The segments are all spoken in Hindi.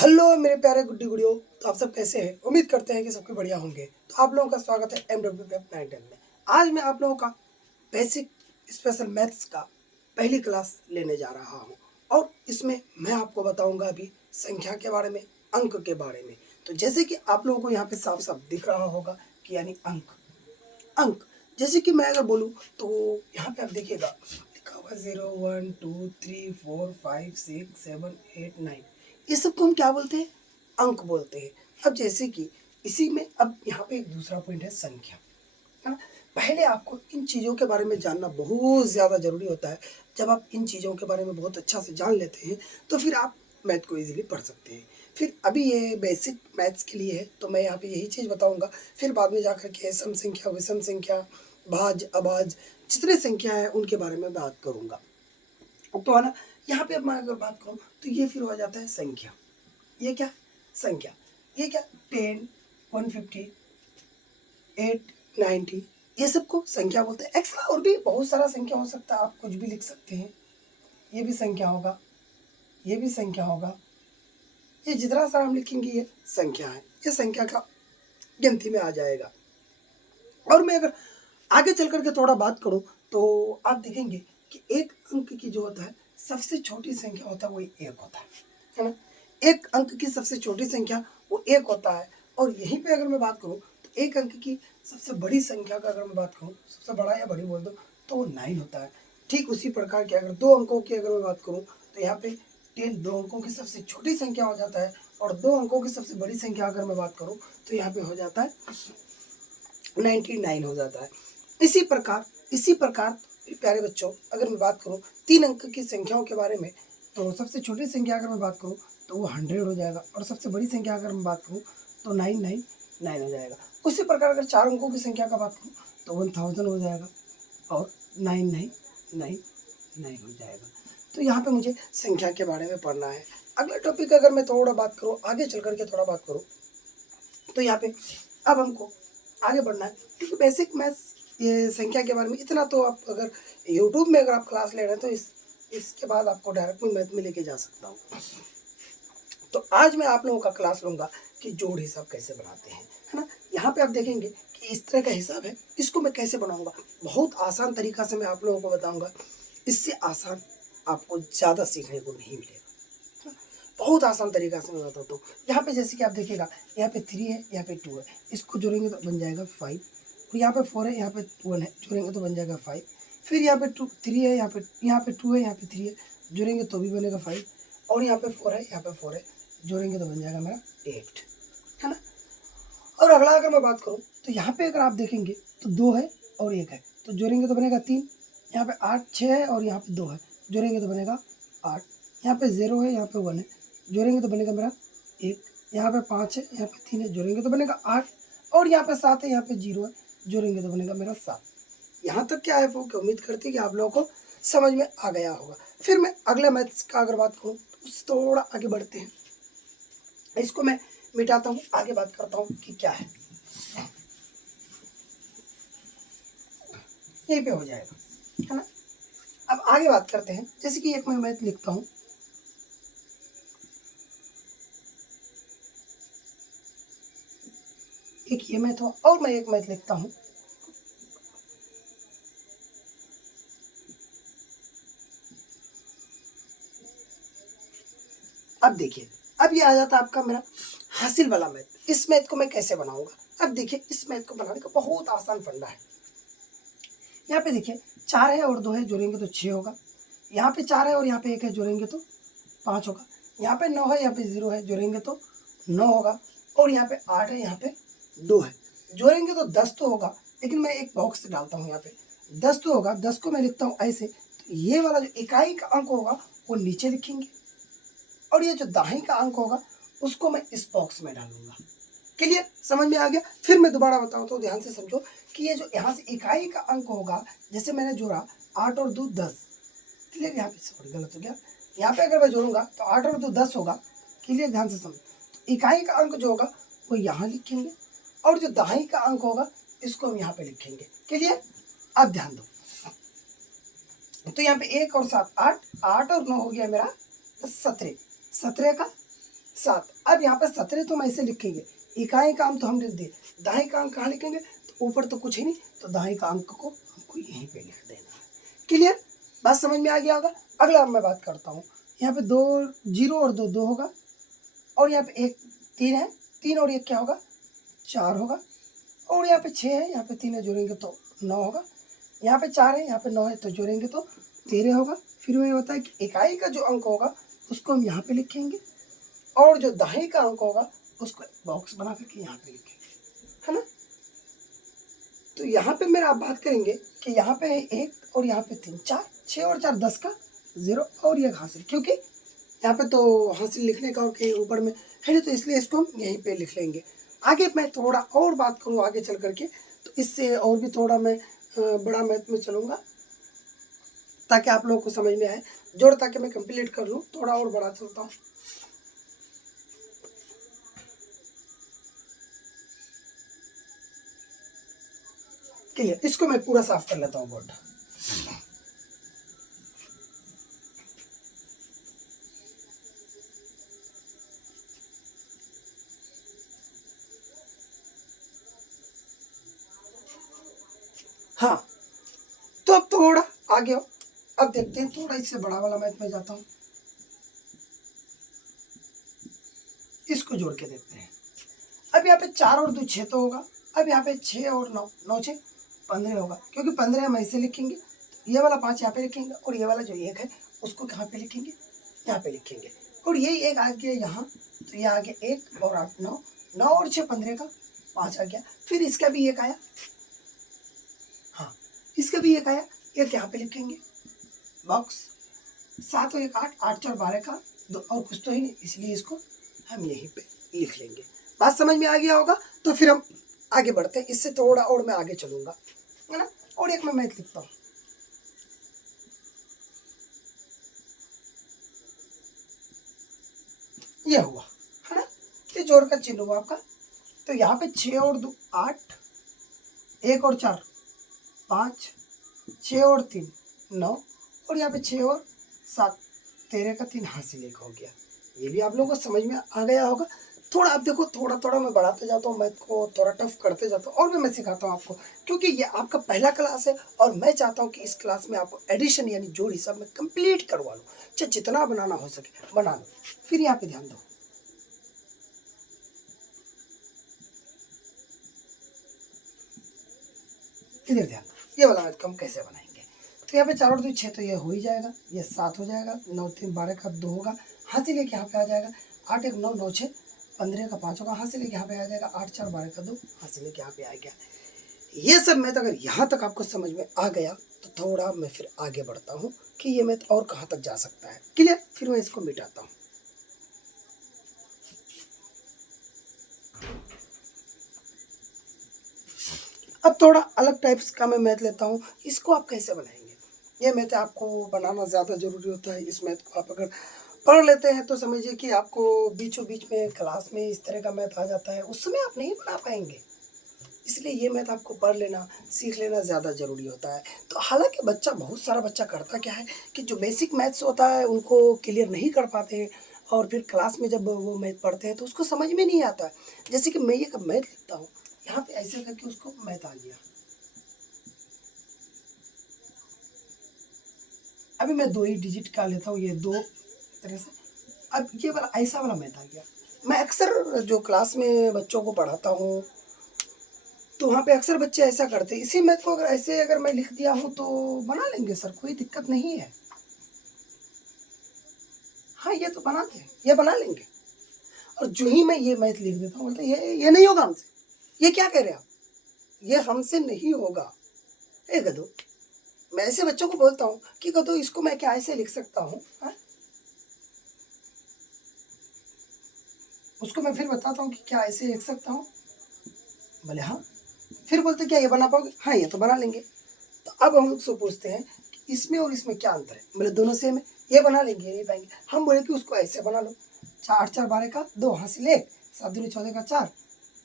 हेलो मेरे प्यारे गुड्डी गुड़ियों। तो आप सब कैसे हैं? उम्मीद करते हैं कि सबके बढ़िया होंगे। तो आप लोगों का स्वागत है MWF 910 में। आज मैं आप लोगों का बेसिक स्पेशल मैथ्स का पहली क्लास लेने जा रहा हूं और इसमें मैं आपको बताऊंगा अभी संख्या के बारे में, अंक के बारे में। तो जैसे कि आप लोगों को यहाँ पे साफ साफ दिख रहा होगा कि यानी अंक अंक जैसे कि मैं अगर बोलूँ तो यहाँ पे आप देखिएगा लिखा हुआ 0 1 2 3 4 5 6 7 8 9। ये सबको हम क्या बोलते हैं? अंक बोलते हैं। अब जैसे कि इसी में अब यहाँ पे एक दूसरा पॉइंट है संख्या, है ना। पहले आपको इन चीज़ों के बारे में जानना बहुत ज़्यादा ज़रूरी होता है। जब आप इन चीज़ों के बारे में बहुत अच्छा से जान लेते हैं तो फिर आप मैथ को इजीली पढ़ सकते हैं। फिर अभी ये बेसिक मैथ्स के लिए है तो मैं यहाँ पे यही चीज़ बताऊँगा। फिर बाद में जाकर के सम संख्या, विषम संख्या, भाज्य, अभाज्य जितने संख्या है उनके बारे में बात करूँगा। तो है ना, यहाँ पे अब मैं अगर बात करूँ तो ये फिर हो जाता है संख्या। ये क्या? संख्या। ये क्या? 10, 150, 8, 90, ये सबको संख्या बोलते हैं। एक्स्ट्रा और भी बहुत सारा संख्या हो सकता है, आप कुछ भी लिख सकते हैं। ये भी संख्या होगा, ये भी संख्या होगा, ये जितना सारा हम लिखेंगे ये संख्या है। ये संख्या का गिनती में आ जाएगा। और मैं अगर आगे चल करके थोड़ा बात करूं तो आप देखेंगे कि एक अंक की जो होता है सबसे छोटी संख्या होता है वो एक होता है ना। एक अंक की सबसे छोटी संख्या वो एक होता है। और यहीं पे अगर मैं बात करूं तो एक अंक की सबसे बड़ी संख्या का अगर मैं बात करूं, सबसे बड़ा या बड़ी बोल दो तो वो 9 होता है। ठीक उसी प्रकार के अगर दो अंकों की अगर मैं बात करूं तो यहाँ पे 10 दो अंकों की सबसे छोटी संख्या हो जाता है। और दो अंकों की सबसे बड़ी संख्या अगर मैं बात करूं तो यहाँ पे हो जाता है 99 हो जाता है। इसी प्रकार प्यारे बच्चों, अगर मैं बात करूं 3 अंक की संख्याओं के बारे में तो सबसे छोटी संख्या अगर मैं बात करूं तो वो 100 हो जाएगा। और सबसे बड़ी संख्या अगर मैं बात करूं तो 999 हो जाएगा। उसी प्रकार अगर 4 अंकों की संख्या का बात करूं तो 1000 हो जाएगा और 9999 हो जाएगा। तो यहाँ पे मुझे संख्या के बारे में पढ़ना है। अगला टॉपिक अगर मैं थोड़ा बात करूँ, आगे चल करके थोड़ा बात करूँ तो यहाँ पे अब हमको आगे बढ़ना है। क्योंकि बेसिक मैथ्स ये संख्या के बारे में इतना तो आप अगर यूट्यूब में अगर आप क्लास ले रहे हैं तो इसके बाद आपको डायरेक्ट मैं मैथ में लेके जा सकता हूँ। तो आज मैं आप लोगों का क्लास लूँगा कि जोड़ हिसाब कैसे बनाते हैं, है ना। यहाँ पे आप देखेंगे कि इस तरह का हिसाब है, इसको मैं कैसे बनाऊँगा बहुत आसान तरीका से मैं आप लोगों को बताऊँगा। इससे आसान आपको ज़्यादा सीखने को नहीं मिलेगा, बहुत आसान तरीका से मैं बताता हूँ। यहाँ पे जैसे कि आप देखिएगा यहाँ पे 3 है, यहाँ पे 2 है, इसको जोड़ेंगे तो बन जाएगा 5। और यहाँ पे 4 है, यहाँ पे 1 है, जोड़ेंगे तो बन जाएगा 5। फिर यहाँ पे 3 है, यहाँ पे 2 है, यहाँ पे 3 है, जोड़ेंगे तो भी बनेगा 5। और यहाँ पे 4 है, यहाँ पे 4 है, जोड़ेंगे तो बन जाएगा मेरा 8, है ना। और अगला अगर मैं बात करूँ तो यहाँ पे अगर आप देखेंगे तो 2 है और 1 है, तो जोड़ेंगे तो बनेगा 3। यहाँ पे 8 6 है और यहाँ पे 2 है, जोड़ेंगे तो बनेगा 8। यहाँ पे 0 है, यहाँ पे 1 है, जोड़ेंगे तो बनेगा मेरा 1। यहाँ पे 5 है, यहाँ पे 3 है, जोड़ेंगे तो बनेगा 8। और यहाँ पे 7 है, यहाँ पे 0 है, जोड़ेंगे तो बनेगा मेरा 7। यहाँ तक क्या है वो कि उम्मीद करती है कि आप लोगों को समझ में आ गया होगा। फिर मैं अगले मैथ्स का अगर बात करूँ तो उससे थोड़ा आगे बढ़ते हैं। इसको मैं मिटाता हूँ, आगे बात करता हूँ कि क्या है। यहीं पे हो जाएगा, है ना। अब आगे बात करते हैं। जैसे कि एक मैं मैथ लिखता हूँ, एक ये मैथ हो और मैं एक मैथ लिखता हूँ। अब देखिए, अब ये आ जाता है आपका मेरा हासिल वाला मैथ। इस मैथ को मैं कैसे बनाऊंगा? अब देखिए, इस मैथ को बनाने का बहुत आसान फंडा है। यहाँ पे देखिए 4 है और 2 है, जोड़ेंगे तो 6 होगा। यहाँ पे 4 है और यहाँ पे 1 है, जोड़ेंगे तो 5 होगा। यहाँ पे 9 है, यहाँ पे 0 है, जोड़ेंगे तो 9 होगा। और यहाँ पे 8 है, यहाँ पे 2 है, जोड़ेंगे तो 10 तो होगा। लेकिन मैं एक बॉक्स डालता हूँ, यहाँ पे 10 तो होगा। 10 को मैं लिखता हूँ ऐसे, तो ये वाला जो इकाई का अंक होगा वो नीचे लिखेंगे और ये जो दाहिनी का अंक होगा उसको मैं इस बॉक्स में डालूंगा। क्लियर? समझ में आ गया? फिर मैं दोबारा बताऊँ तो ध्यान से समझो कि ये जो यहाँ से इकाई का अंक होगा, जैसे मैंने जोड़ा 8 और 2 10। क्लियर? यहाँ पे सॉरी गलत हो गया। यहाँ पे अगर मैं जोड़ूंगा तो 8 और 2 10 होगा। क्लियर? ध्यान से समझो। तो इकाई का अंक जो होगा वो यहाँ लिखेंगे और जो दाहिनी का अंक होगा इसको हम यहाँ पे लिखेंगे। क्लियर? अब ध्यान दो, तो यहाँ पे 1 और 7 8, 8 और 9 हो गया मेरा 17। 17 का 7। अब यहाँ पे 17 तो हम ऐसे लिखेंगे, इकाई का अंक तो हम लिख दिए, दाएं का अंक कहाँ लिखेंगे, तो ऊपर तो कुछ ही नहीं, तो दाएं का अंक को हमको यहीं पे लिख देना है। क्लियर, बात समझ में आ गया होगा। अगला मैं बात करता हूँ, यहाँ पे 2 0 और 2 2 होगा, और यहाँ पे 1 3 है, 3 और 1 क्या होगा, 4 होगा, और यहाँ पे 6 है, यहाँ पे 3 है, जोड़ेंगे तो 9 होगा, यहाँ पे 4 है, यहाँ पे 9 है, तो जोड़ेंगे तो 13 होगा। फिर वही होता है कि इकाई का जो अंक होगा उसको हम यहाँ पे लिखेंगे, और जो दहाई का अंक होगा उसको बॉक्स बना करके यहाँ पे लिखेंगे, है ना। तो यहाँ पे मेरा आप बात करेंगे कि यहाँ पे है 1 और यहाँ पे 3 4, 6 और 4 10 का 0 और ये हासिल, क्योंकि यहाँ पे तो हासिल लिखने का और कहीं ऊपर में है नहीं, तो इसलिए इसको हम यहीं पे लिख लेंगे। आगे मैं थोड़ा और बात करूँ आगे चल करके, तो इससे और भी थोड़ा मैं बड़ा मैथ में चलूँगा, ताकि आप लोगों को समझ में आए। जोड़ ताकि मैं कंप्लीट कर लूँ, थोड़ा और बड़ा चलता हूँ। क्लियर, इसको मैं पूरा साफ कर लेता हूँ बोर्ड। हाँ, तो अब थोड़ा आगे हो, अब देखते हैं थोड़ा इससे बड़ा वाला मैथ में जाता हूँ, इसको जोड़ के देखते हैं। अब यहाँ पे 4 और 2 6 तो होगा, अब यहाँ पे 6 और 9 9 6 15 होगा, क्योंकि 15 हम ऐसे लिखेंगे, तो ये वाला 5 यहाँ पे लिखेंगे, और ये वाला जो 1 है उसको कहाँ पे लिखेंगे, यहाँ पे लिखेंगे, और यही एक आ गया यहाँ, तो ये आ गया 1 और 8 9 9 और 6 15 का 5 आ गया। फिर इसका भी एक आया, हाँ इसका भी एक आया, एक यहाँ पे लिखेंगे बॉक्स, 7 और 1 8 8 4 12 का 2, और कुछ तो ही नहीं, इसलिए इसको हम यहीं पे लिख लेंगे। बात समझ में आ गया होगा। तो फिर हम आगे बढ़ते हैं, इससे थोड़ा और मैं आगे चलूंगा, है ना। और एक मैं मैथ लिखता हूँ, ये हुआ, है ना, ये जोड़ का चिन्ह हुआ आपका। तो यहाँ पे 6 और 2 8, 1 और 4 5, 6 और 3 9, और यहाँ पे 6 और 7 13 का 3 हासिल 1 हो गया। ये भी आप लोगों को समझ में आ गया होगा। थोड़ा आप देखो, थोड़ा थोड़ा मैं बढ़ाते जाता हूँ मैथ को, थोड़ा टफ करते जाता हूँ, और भी मैं सिखाता हूँ आपको, क्योंकि ये आपका पहला क्लास है, और मैं चाहता हूँ कि इस क्लास में आपको एडिशन यानी जोड़ हिसाब में कंप्लीट करवा लूँ, चाहे जितना बनाना हो सके बना लो। फिर यहाँ पे ध्यान दो, इधर ध्यान दो, ये वाला मैथ को हम कैसे बनाएंगे। तो यहाँ पे 4 और 2 6, तो ये हो ही जाएगा, ये 7 हो जाएगा, 9 3 12 का 2 होगा, हासिल एक यहाँ पे आ जाएगा, 8 1 9 9 6 15 का 5 होगा, हासिल एक यहाँ पे आ जाएगा, 8 4 12 का 2 हासिल एक यहाँ पे आ गया। ये सब मैथ अगर यहाँ तक आपको समझ में आ गया, तो थोड़ा मैं फिर आगे बढ़ता हूँ कि ये मैथ और कहाँ तक जा सकता है। क्लियर, फिर मैं इसको मिटाता हूँ। अब थोड़ा अलग टाइप्स का मैं मैथ लेता हूँ, इसको आप कैसे बनाएंगे। ये मैथ आपको बनाना ज़्यादा ज़रूरी होता है। इस मैथ को आप अगर पढ़ लेते हैं तो समझिए कि आपको बीचों बीच में क्लास में इस तरह का मैथ आ जाता है, उस समय आप नहीं बना पाएंगे। इसलिए ये मैथ आपको पढ़ लेना, सीख लेना ज़्यादा ज़रूरी होता है। तो हालांकि बच्चा, बहुत सारा बच्चा करता क्या है कि जो बेसिक मैथ्स होता है उनको क्लियर नहीं कर पाते हैं, और फिर क्लास में जब वो मैथ पढ़ते हैं तो उसको समझ में नहीं आता है। जैसे कि मैं ये मैथ लिखता हूँ, यहाँ पे ऐसे करके उसको मैथ आ गया। अभी मैं 2 ही डिजिट का लेता हूँ, ये 2 तरह से। अब ये वाला ऐसा वाला मैथ आ गया। मैं अक्सर जो क्लास में बच्चों को पढ़ाता हूँ, तो वहाँ पे अक्सर बच्चे ऐसा करते हैं। इसी मैथ को अगर ऐसे अगर मैं लिख दिया हूँ तो बना लेंगे सर, कोई दिक्कत नहीं है। हाँ ये तो बनाते हैं, ये बना लेंगे। और जो ही मैं ये मैथ लिख देता हूँ, बोलते ये नहीं होगा हमसे। ये क्या कह रहे हैं आप, ये हमसे नहीं होगा। ए गधो, मैं ऐसे बच्चों को बोलता हूँ कि गधो इसको मैं क्या ऐसे लिख सकता हूँ, उसको मैं फिर बताता हूँ कि क्या ऐसे लिख सकता हूँ, बोले हाँ। फिर बोलते क्या ये बना पाओगे, हाँ ये तो बना लेंगे। तो अब हम उससे पूछते हैं कि इसमें और इसमें क्या अंतर है, बोले दोनों सेम है, ये बना लेंगे, ये नहीं पाएंगे। हम बोले कि उसको ऐसे बना लो, 4 4 12 का 2 हासिल 1, 7 दूनी 14 का 4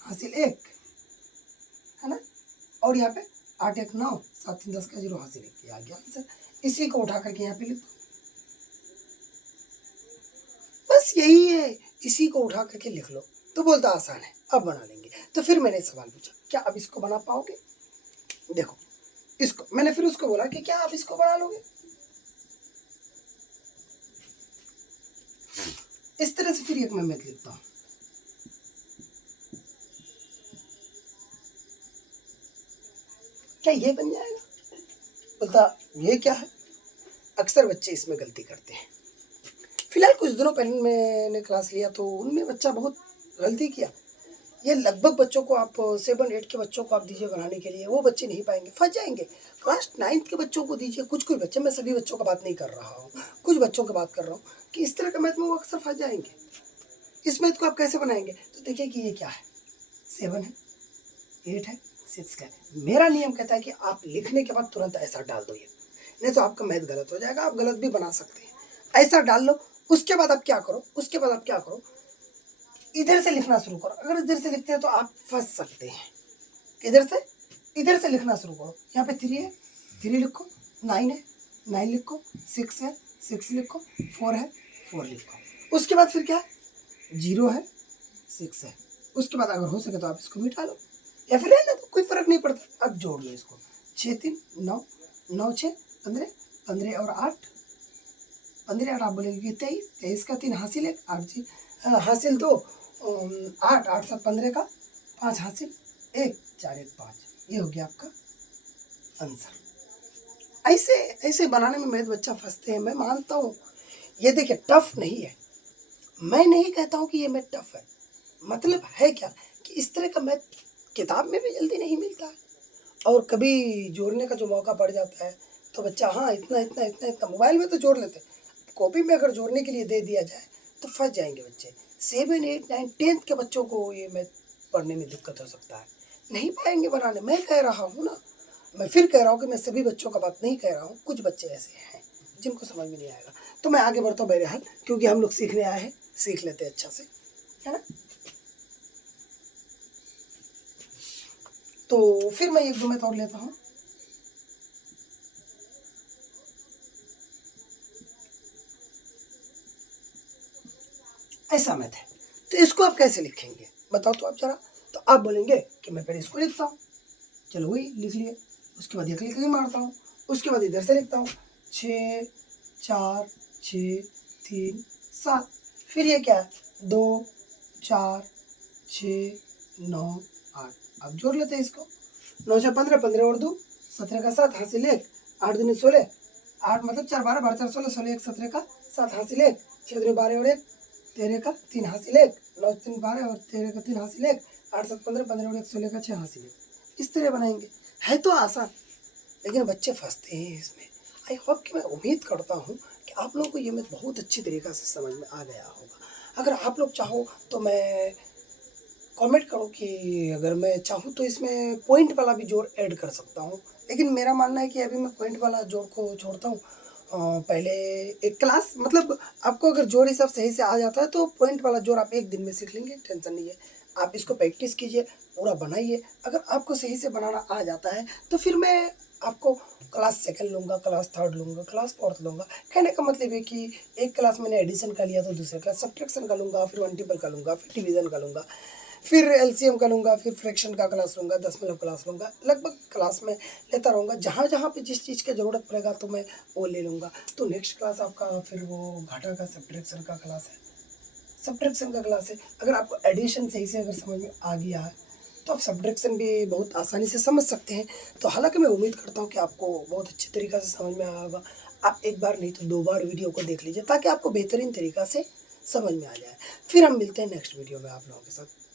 हासिल 1, है ना। और यहाँ पे 8 1 9 7 3 10 का 0 हासिल 1, ये आ गया आंसर। इसी को उठा करके यहाँ पे लिख दो। बस यही है इसी को उठा करके लिख लो। तो बोलता आसान है, अब बना लेंगे। तो फिर मैंने सवाल पूछा, क्या अब इसको बना पाओगे? देखो इसको मैंने फिर उसको बोला कि क्या आप इसको बना लोगे? इस तरह से फिर एक मैं मैथ लिखता हूँ। क्या ये बन जाएगा? बोलता ये क्या है? अक्सर बच्चे इसमें गलती करते हैं। फिलहाल कुछ दिनों पहले मैंने क्लास लिया तो उनमें बच्चा बहुत गलती किया। ये लगभग बच्चों को आप 7-8 के बच्चों को आप दीजिए बनाने के लिए, वो बच्चे नहीं पाएंगे, फंस जाएंगे। क्लास 9th के बच्चों को दीजिए, कुछ कुछ बच्चे, मैं सभी बच्चों का बात नहीं कर रहा हूँ, कुछ बच्चों की बात कर रहा हूँ कि इस तरह का मैथ में वो अक्सर फंस जाएंगे। इस मैथ को आप कैसे बनाएंगे? तो देखिए कि ये क्या है, 7 है, 8 है, 6 का है। मेरा नियम कहता है कि आप लिखने के बाद तुरंत ऐसा डाल दो, ये नहीं तो आपका मैथ गलत हो जाएगा, आप गलत भी बना सकते हैं। ऐसा डाल लो। उसके बाद आप क्या करो, इधर से लिखना शुरू करो। अगर इधर से लिखते हैं तो आप फंस सकते हैं। इधर से लिखना शुरू करो। यहाँ पे 3 है, 3 लिखो, 9 है, 9 लिखो, 6 है, 6 लिखो, 4 है, 4 लिखो। उसके बाद फिर क्या है, 0 है, 6 है। उसके बाद अगर हो सके तो आप इसको मिटा लो या फिर रहने दो, कोई फर्क नहीं पड़ता। अब जोड़ लो इसको, 6 3 9, 9 6 15, 15 और 8, 15 8 आप बोलेंगे 23, 23 का 3 हासिल है, 8 जी हासिल 2, 8 8 7 15 का 5 हासिल 1, 4 1 5। ये हो गया आपका आंसर। ऐसे ऐसे बनाने में मैथ बच्चा फंसते हैं, मैं मानता हूँ। ये देखिए टफ नहीं है, मैं नहीं कहता हूँ कि ये मैथ टफ है। मतलब है क्या कि इस तरह का मैथ किताब में भी जल्दी नहीं मिलता है, और कभी जोड़ने का जो मौका पड़ जाता है तो बच्चा हाँ इतना इतना इतना इतना, मोबाइल में तो जोड़ लेते हैं, कॉपी में अगर जोड़ने के लिए दे दिया जाए तो फंस जाएंगे बच्चे। 7 8 9 10th के बच्चों को ये मैथ पढ़ने में दिक्कत हो सकता है, नहीं पाएंगे बनाने। मैं कह रहा हूँ ना, मैं फिर कह रहा हूँ कि मैं सभी बच्चों का बात नहीं कह रहा हूँ, कुछ बच्चे ऐसे हैं जिनको समझ में नहीं आएगा। तो मैं आगे बढ़ता हूँ बहरहाल, क्योंकि हम लोग सीखने आए हैं, सीख लेते हैं अच्छा से, है ना। तो फिर मैं 1-2 मैथ और लेता हूँ। ऐसा मैथ है, तो इसको आप कैसे लिखेंगे बताओ तो आप जरा। तो आप बोलेंगे कि मैं पहले इसको लिखता हूँ, चलो वही लिख लिए। उसके बाद एक लिख मारता हूँ, उसके बाद इधर से लिखता हूँ 6 4 6 3 7। फिर ये क्या है, 2 4 6 9 8। अब जोड़ लेते हैं इसको, 9 से 15, 15 और 2 17 का 7 हासिल 1, 8 दूनी 16, 8 मतलब 4 12 12 4 16, 16 1 17 का 7 हासिल 1, 6 दूनी 12 और 1 13 का 3 हासिल 1, 9 3 12 और 13 का 3 हासिल 1, 8 7 15, 15 और 1 16 का 6 हासिल 1। इस तरह बनाएंगे। है तो आसान, लेकिन बच्चे फंसते हैं इसमें। आई होप कि मैं उम्मीद करता हूँ कि आप लोगों को ये मैथ बहुत अच्छी तरीक़ा से समझ में आ गया होगा। अगर आप लोग चाहो तो मैं कमेंट करो कि अगर मैं चाहूँ तो इसमें पॉइंट वाला भी जोड़ ऐड कर सकता हूँ, लेकिन मेरा मानना है कि अभी मैं पॉइंट वाला जोड़ को छोड़ता हूँ। पहले एक क्लास, मतलब आपको अगर जोड़ हिसाब सही से आ जाता है तो पॉइंट वाला जोड़ आप 1 दिन में सीख लेंगे, टेंशन नहीं है। आप इसको प्रैक्टिस कीजिए, पूरा बनाइए। अगर आपको सही से बनाना आ जाता है तो फिर मैं आपको क्लास 2nd लूँगा, क्लास 3rd लूँगा, क्लास 4th लूँगा। कहने का मतलब है कि एक क्लास मैंने एडिशन का लिया तो दूसरे क्लास सब्ट्रैक्शन का लूँगा, फिर मल्टीपल का लूँगा, फिर डिवीज़न का लूँगा, फिर एलसीएम का लूँगा, फिर फ्रैक्शन का क्लास लूँगा, दशमलव क्लास लूँगा। लगभग क्लास में लेता रहूँगा, जहाँ जहाँ पे जिस चीज़ की ज़रूरत पड़ेगा तो मैं वो ले लूँगा। तो नेक्स्ट क्लास आपका फिर वो घाटा का सब्ट्रैक्शन का क्लास है, सब्ट्रैक्शन का क्लास है। अगर आपको एडिशन सही से अगर समझ में आ गया है तो आप सब्ट्रैक्शन भी बहुत आसानी से समझ सकते हैं। तो हालांकि मैं उम्मीद करता हूँ कि आपको बहुत अच्छे तरीक़ा से समझ में आया होगा। आप एक बार नहीं तो 2 बार वीडियो को देख लीजिए ताकि आपको बेहतरीन तरीक़ा से समझ में आ जाए। फिर हम मिलते हैं नेक्स्ट वीडियो में आप लोगों के साथ।